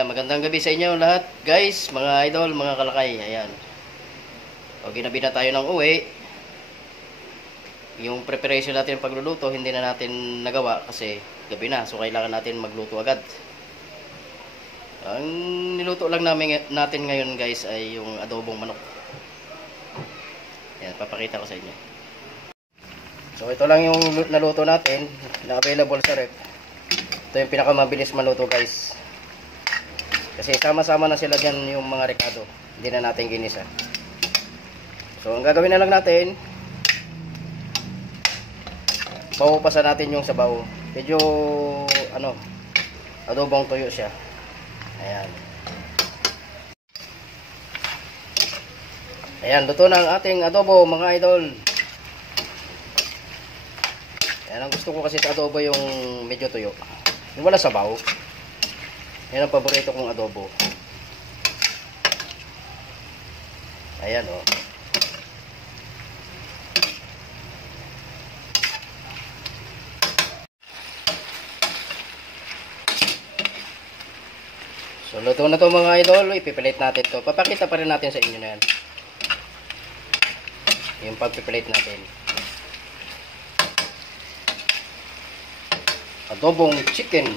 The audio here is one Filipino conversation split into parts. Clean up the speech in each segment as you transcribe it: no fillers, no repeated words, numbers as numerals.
Ayan, magandang gabi sa inyo lahat, guys, mga idol, mga kalakay. Ayan. O, ginabi na tayo ng uwi. Yung preparation natin ng pagluluto, hindi na natin nagawa kasi gabi na. So, kailangan natin magluto agad. Ang niluto lang natin ngayon, guys, ay yung adobong manok. Ayan, papakita ko sa inyo. So, ito lang yung naluto natin na available sa rep. Ito yung pinakamabilis maluto, guys. Kasi sama-sama na sila dyan yung mga rekado. Hindi na natin ginisa. So, ang gagawin na lang natin, paupasan natin yung sabaw. Medyo, adobong tuyo siya. Ayan. Ayan, luto na ang ating adobo, mga idol. Ayan, ang gusto ko kasi sa adobo yung medyo tuyo. Yung wala sabaw. Yan ang paborito kong adobo. Ayan, oh. So, luto na to mga idol. Ipipilit natin to. Papakita pa rin natin sa inyo na yan. Yung pagpipilit natin. Adobong chicken.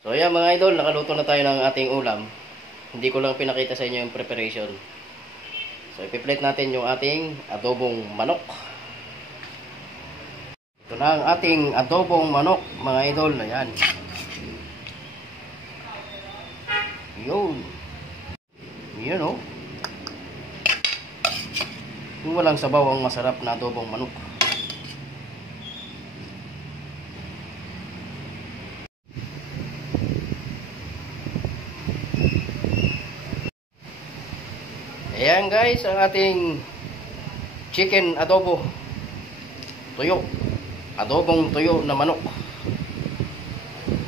So ayan mga idol, nakaluto na tayo ng ating ulam. Hindi ko lang pinakita sa inyo yung preparation. So ipi-plate natin yung ating adobong manok. Ito na ang ating adobong manok, mga idol. Ayan. Yun. Yun, oh. Yung walang sabaw ang masarap na adobong manok. Ayan guys, ang ating chicken adobo. Tuyo. Adobong tuyo na manok.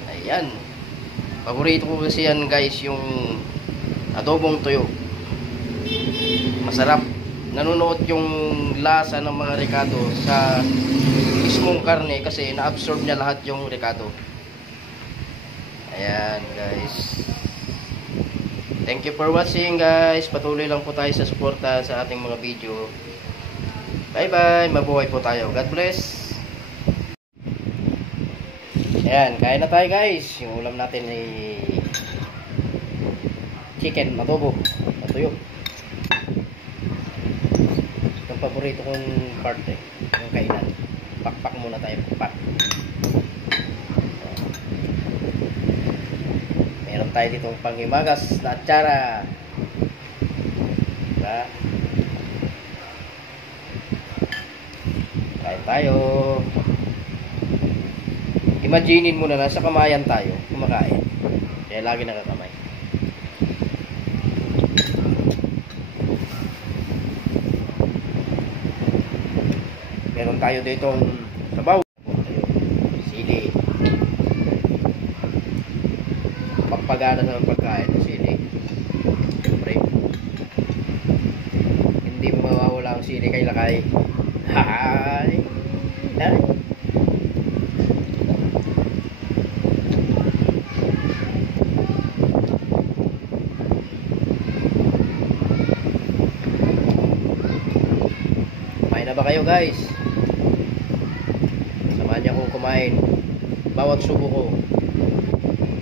Ayan. Paborito ko kasi yan guys, yung adobong tuyo. Masarap. Nanunuot yung lasa ng mga rekado sa mismong karne kasi na-absorb niya lahat yung rekado. Ayan guys. Thank you for watching guys. Patuloy lang po tayo sa suporta sa ating mga video. Bye bye. Mabuhay po tayo. God bless. Ayan. Kain na tayo guys. Yung ulam natin ay chicken adobo. Matuyo. Itong paborito kong part eh. Yung kainan. Pakpak muna tayo. Pakpak. Meron tayo ditong panghimagas na atsara. Diba? Kain tayo. Imaginein mo na nasa kamayan tayo kumakain. Kaya lagi nakakamay. Meron tayo ditong sabaw. Sili. Pagpagana ng pagkain ng sili. Siyempre, hindi mawawala ang sili kay lakay. Hi! Hi! Kumain na ba kayo guys? Samahan niyo akong kumain. Bawat subo ko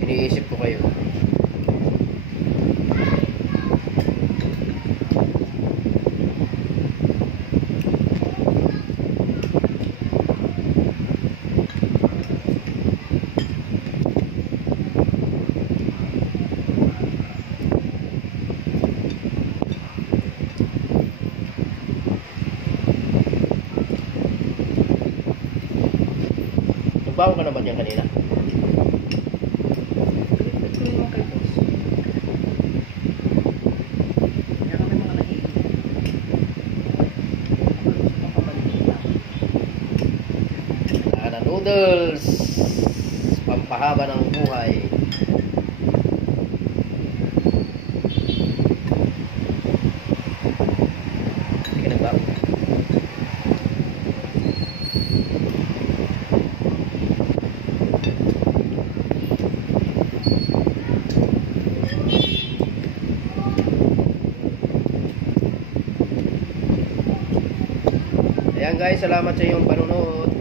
iniisip ko kayo. Nagbaho ka naman yan kanina? Noodles, pampahaba ng buhay. Sige na ba? Ayan guys, salamat sa inyong panunod.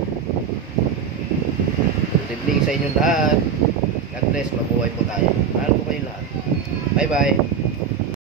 Good evening sa inyong lahat. God bless, mabuhay po tayo. Mahal po kayong lahat. Bye bye.